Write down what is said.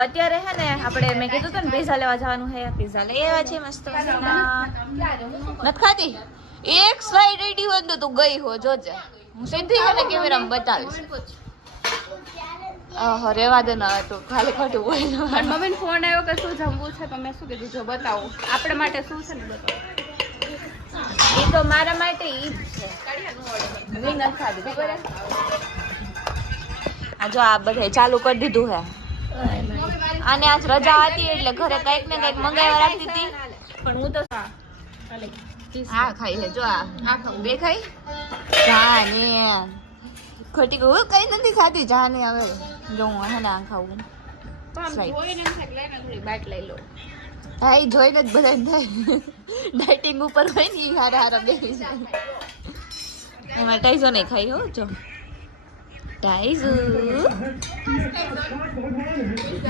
અત્યારે હે ને આપણે મેં કીધું હતું ને પીઝા લેવા જવાનું છે. પીઝા લઈ આવ્યા છે મસ્ત નથી ખાતી. એક સ્લાઇડ રેડી હોય તો તું ગઈ હો જોજે. હું સીધી હે ને કેમેરામાં બતાવીશ. ઓહો રેવા દે ના તો ખાલી ખોટું બોલ. મમ્મીને ફોન આવ્યો કે શું જમવું છે તો મેં શું કીધું જો બતાવો આપણા માટે શું છે ને બતાવો. એ તો મારા માટે ઈ જ છે. વી નથી ખાધી ખબર હે. આ જો આ બધે ચાલુ કરી દીધું હે. આને આજ રજા હતી એટલે ઘરે કઈક ને કઈક મંગાવવા રાખતી હતી પણ હું તો હા ખાઈ લે જો આ બે ખાઈ જા ને ખોટી હું કઈ નથી ખાતી જા ને હવે જો હું હે ને આ ખાવું બાઈટ લઈ લો. હા એ જોઈને જ બધા થાય ડાયટિંગ ઉપર હોય ને હારા હારા બેસી જાય. એમાં ટાઈઝો નહીં ખાઈ હો જો ટાઈઝો